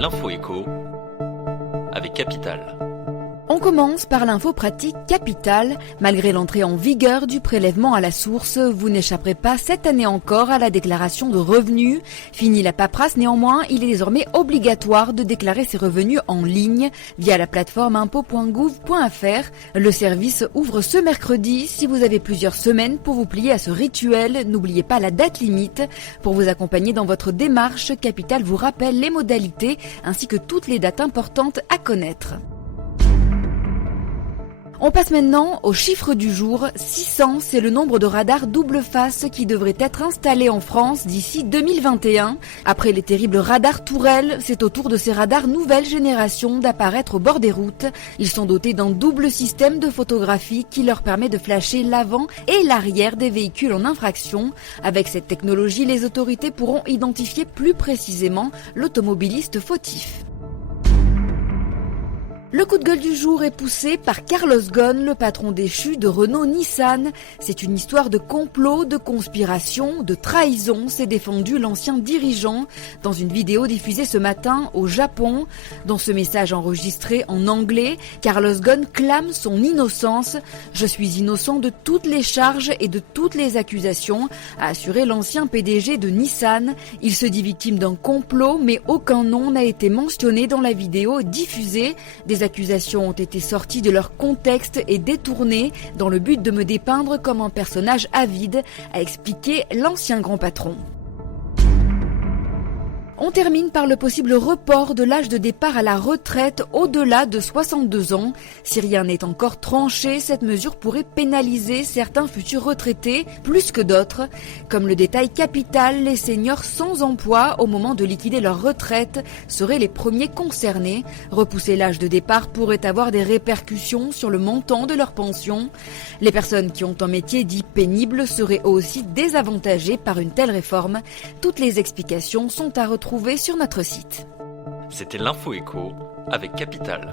L'info écho avec Capital. On commence par l'info pratique Capital. Malgré l'entrée en vigueur du prélèvement à la source, vous n'échapperez pas cette année encore à la déclaration de revenus. Fini la paperasse, néanmoins, il est désormais obligatoire de déclarer ses revenus en ligne via la plateforme impôts.gouv.fr. Le service ouvre ce mercredi. Si vous avez plusieurs semaines pour vous plier à ce rituel, n'oubliez pas la date limite. Pour vous accompagner dans votre démarche, Capital vous rappelle les modalités ainsi que toutes les dates importantes à connaître. On passe maintenant au chiffre du jour. 600, c'est le nombre de radars double face qui devraient être installés en France d'ici 2021. Après les terribles radars tourelles, c'est au tour de ces radars nouvelle génération d'apparaître au bord des routes. Ils sont dotés d'un double système de photographie qui leur permet de flasher l'avant et l'arrière des véhicules en infraction. Avec cette technologie, les autorités pourront identifier plus précisément l'automobiliste fautif. Le coup de gueule du jour est poussé par Carlos Ghosn, le patron déchu de Renault-Nissan. C'est une histoire de complot, de conspiration, de trahison, s'est défendu l'ancien dirigeant dans une vidéo diffusée ce matin au Japon. Dans ce message enregistré en anglais, Carlos Ghosn clame son innocence. « Je suis innocent de toutes les charges et de toutes les accusations », a assuré l'ancien PDG de Nissan. Il se dit victime d'un complot, mais aucun nom n'a été mentionné dans la vidéo diffusée. Des accusations ont été sorties de leur contexte et détournées dans le but de me dépeindre comme un personnage avide, a expliqué l'ancien grand patron. On termine par le possible report de l'âge de départ à la retraite au-delà de 62 ans. Si rien n'est encore tranché, cette mesure pourrait pénaliser certains futurs retraités plus que d'autres. Comme le détail Capital, les seniors sans emploi au moment de liquider leur retraite seraient les premiers concernés. Repousser l'âge de départ pourrait avoir des répercussions sur le montant de leur pension. Les personnes qui ont un métier dit pénible seraient aussi désavantagées par une telle réforme. Toutes les explications sont à retrouver sur notre site. C'était l'Info écho avec Capital.